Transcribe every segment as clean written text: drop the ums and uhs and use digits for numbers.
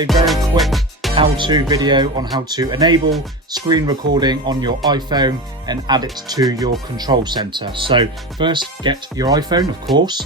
a very quick how-to video on how to enable screen recording on your iPhone and add it to your control center. So first, get your iPhone, of course.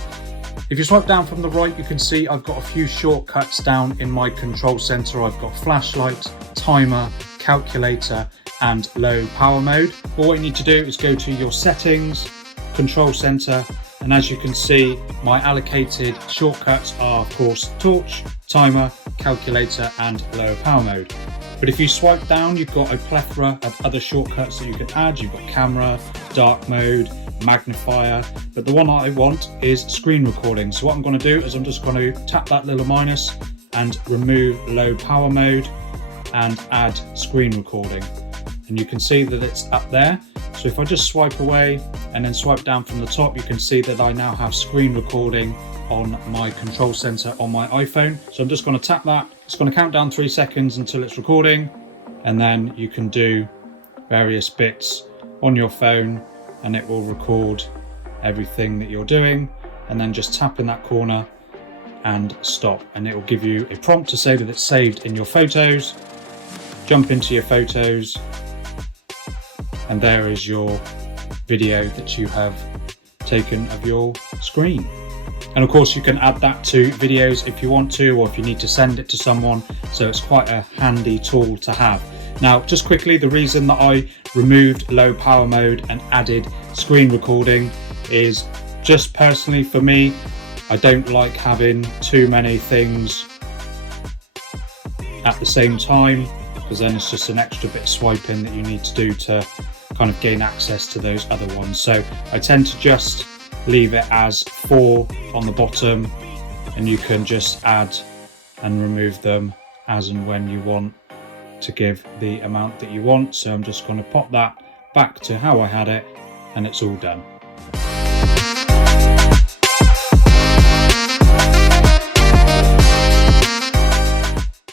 If you swipe down from the right, you can see I've got a few shortcuts down in my control center. I've got flashlight, timer, calculator, and low power mode. All what you need to do is go to your settings, control center, and as you can see, my allocated shortcuts are, of course, torch, timer, calculator, and low power mode. But if you swipe down, you've got a plethora of other shortcuts that you can add. You've got camera, dark mode, magnifier, but the one I want is screen recording. So what I'm going to do is I'm just going to tap that little minus and remove low power mode and add screen recording. And you can see that it's up there. So if I just swipe away and then swipe down from the top, you can see that I now have screen recording on my control center on my iPhone. So I'm just going to tap that. It's going to count down 3 seconds until it's recording, and then you can do various bits on your phone and it will record everything that you're doing, and then just tap in that corner and stop, and it will give you a prompt to say that it's saved in your photos. Jump into your photos, and there is your video that you have taken of your screen. And of course you can add that to videos if you want to, or if you need to send it to someone, so it's quite a handy tool to have. Now, just quickly, the reason that I removed low power mode and added screen recording is just personally for me, I don't like having too many things at the same time, because then it's just an extra bit of swiping that you need to do to kind of gain access to those other ones. So I tend to just leave it as 4 on the bottom, and you can just add and remove them as and when you want to give the amount that you want. So I'm just going to pop that back to how I had it, and it's all done.